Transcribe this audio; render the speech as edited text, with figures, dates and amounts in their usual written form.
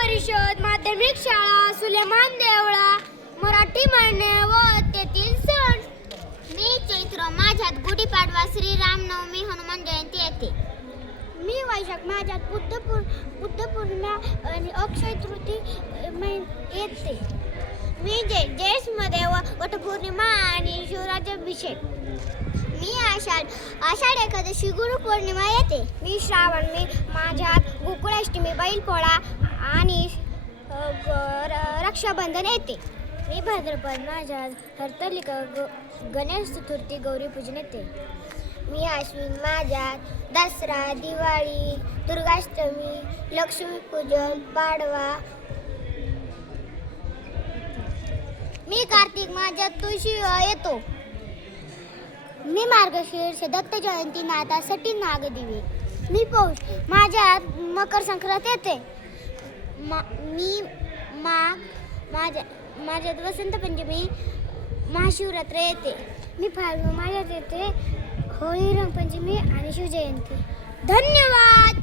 परिषद माध्यमिक शाळा सुलेमान देवळा मराठी म्हणणे व तेथील सण. मी चैत्र माझ्यात गुढीपाडवा श्रीरामनवमी हनुमान जयंती येते. मी वैशाख माझ्यात बुद्ध पौर्णिमा आणि अक्षय तृतीया येते. मी ज्येष्ठमध्ये वटपौर्णिमा आणि शिवराज्याभिषेक. मी आषाढ एकादशी गुरुपौर्णिमा येते. मी श्रावण माझ्यात गोकुळाष्टमी बैलपोळा आणि रक्षाबंधन येते. मी भाद्रपद माझ्यात हरतालिका गणेश चतुर्थी गौरीपूजन येते. मी आश्विन माझ्यात दसरा दिवाळी दुर्गाष्टमी लक्ष्मीपूजन पाडवा. मी कार्तिक माझ्यात तुळशी येतो. मी मार्गशीर्ष दत्त जयंती नाथासाठी नागदिवे. मी पौष माझ्यात मकर संक्रांत येते. मी माघ माझ्यात वसंत पंचमी महाशिवरात्र येते. मी फाल्गुन माझ्यात येते होळी रंगपंचमी आणि शिवजयंती. धन्यवाद.